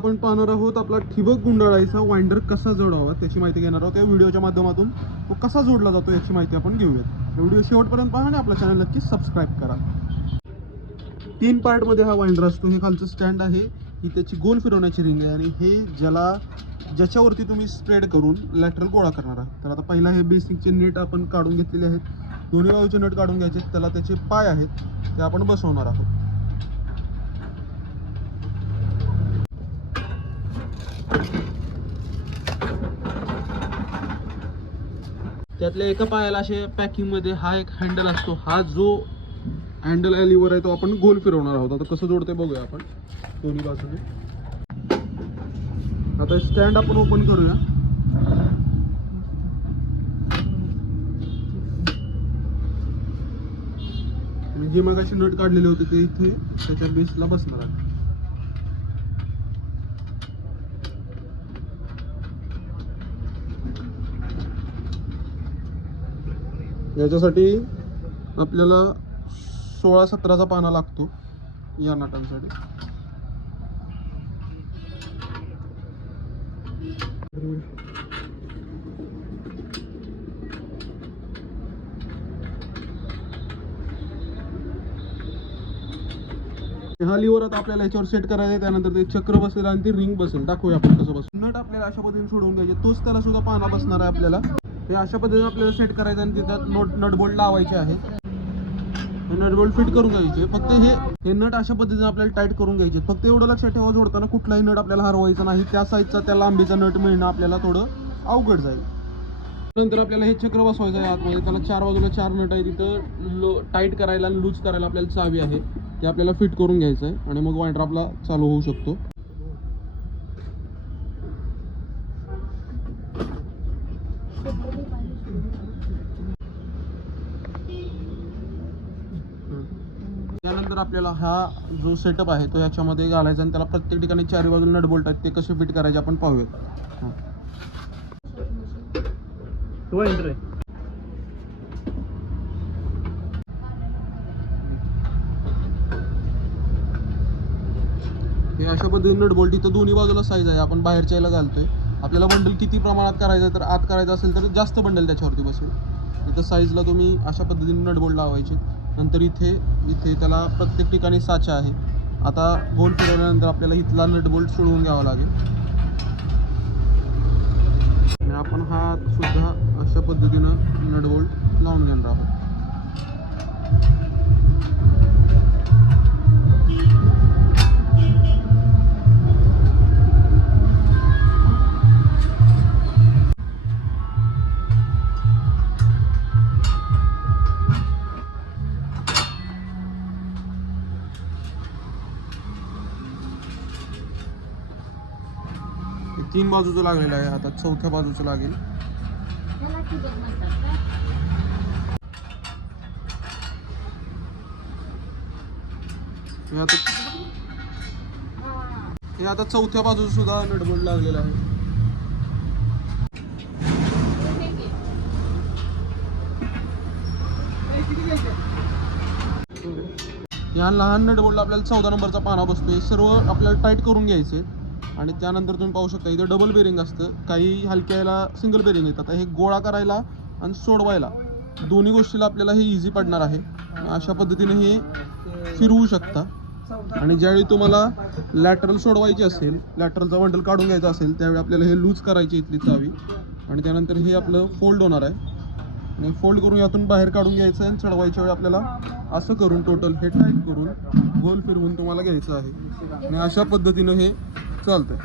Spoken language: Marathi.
आपण पाहणार आहोत आपला ठिबक गुंडाळायचा वाइंडर कसा जोडावा त्याची माहिती घेणार आहोत. या व्हिडिओच्या माध्यमातून तो कसा जोडला जातो याची माहिती आपण घेऊयात. व्हिडिओ शेवटपर्यंत पहा आणि आपल्या चॅनल नक्की सबस्क्राईब करा. 3 पार्टमध्ये हा वाइंडर असतो. हे खालचं स्टँड आहे, ही त्याची गोल फिरवण्याची रिंग आहे आणि हे ज्याच्यावरती तुम्ही स्प्रेड करून लॅटरल गोळा करणार आहे. तर आता पहिला हे बेसिकचे नेट आपण काढून घेतलेले आहेत. दोन्ही बाजूचे नट काढून घ्यायचे. त्याला त्याचे पाय आहेत ते आपण बसवणार आहोत. त्यातल्या एका पायाला असे पॅकिंगमध्ये हा एक हँडल असतो. हा जो हँडल लिव्हर आहे तो आपण गोल फिरवणार आहोत. आता कसं जोडते बघूया आपण दोन्ही बाजूने. आता स्टँड आपण ओपन करूया. जे मगाशी नट काढलेले होते ते इथे त्याच्या बेसला बसणार आहे. याच्यासाठी आपल्याला 16-17चा पाना लागतो या नटांसाठी. हा लिव्हर आता आपल्याला याच्यावर सेट करायचा आहे. त्यानंतर ते चक्र बसेल आणि ती रिंग बसेल. दाखवूया आपण कसं बसेल. नट आपल्याला अशा पद्धतीने सोडवून घ्यायचे. तोच त्याला सुद्धा पाना बसणार आहे आपल्याला. हे अशा पद्धतीने आपल्याला सेट करायचं आणि तिथं नट बोल्ट लावायचे आहे. हे नट बोल्ट फिट करून घ्यायचे. फक्त हे नट अशा पद्धतीने आपल्याला टाईट करून घ्यायचे. फक्त एवढं लक्षात ठेवा, जोडताना कुठलाही नट आपल्याला हरवायचा नाही. त्या साईजचा त्या लांबीचा नट मिळणं आपल्याला थोडं अवघड जाईल. नंतर आपल्याला हे चक्र बसवायचं आहे आतमध्ये. त्याला 4 बाजूला 4 नट आहे. तिथं टाईट करायला आणि लूज करायला आपल्याला चावी आहे. ते आपल्याला फिट करून घ्यायचं आहे आणि मग वाइंडर आपला चालू होऊ शकतो. त्यानंतर आपल्याला हा जो सेटअप आहे तो याच्यामध्ये घालायचा आणि त्याला प्रत्येक ठिकाणी 4 बाजूला नट बोल्ट आहेत ते कसे फिट करायचे आपण पाहूयात. वाइंडर आहे हे अशा पद्धतीने नट बोल्ट. इथं दोन्ही बाजूला साईज आहे. आपण बाहेरच्या याला घालतोय. आपल्याला बंडल किती प्रमाणात करायचं आहे तर आत करायचं असेल तर जास्त बंडल त्याच्यावरती बसेल. इथं साईजला तुम्ही अशा पद्धतीने नट बोल्ट लावायचे. नंतर इथे त्याला प्रत्येक ठिकाणी साचा आहे. आता गोल फिरवल्यानंतर आपल्याला इथला नट बोल्ट सोडवून घ्यावा लागेल आणि आपण हा सुद्धा अशा पद्धतीनं नट बोल्ट लावून घेणार आहोत. 3 बाजूचं लागलेलं आहे. आता 4थ्या बाजूचं लागेल. हे आता 4थ्या बाजूचं सुद्धा नट बोल्ट लागलेला आहे. या लहान नट बोल्ट आपल्याला 14 नंबरचा पाना बसतोय. सर्व आपल्याला टाईट करून घ्यायचे आणि त्यानंतर तुम्ही पाहू शकता इथं डबल बेरिंग असतं. काही हलक्याला सिंगल बेरिंग येतात. हे गोळा करायला आणि सोडवायला दोन्ही गोष्टीला आपल्याला हे इझी पडणार आहे. अशा पद्धतीने हे फिरवू शकता. आणि ज्यावेळी तुम्हाला लॅटरल सोडवायची असेल, लॅटरलचा बंडल काढून घ्यायचा असेल, त्यावेळी आपल्याला हे लूज करायची इथली चावी आणि त्यानंतर हे आपलं फोल्ड होणार आहे आणि फोल्ड करून यातून बाहेर काढून घ्यायचं आहे. आणि चढवायच्या वेळी आपल्याला असं करून टोटल हे टाईट करून गोल फिरवून तुम्हाला घ्यायचं आहे आणि अशा पद्धतीनं हे चालतंय.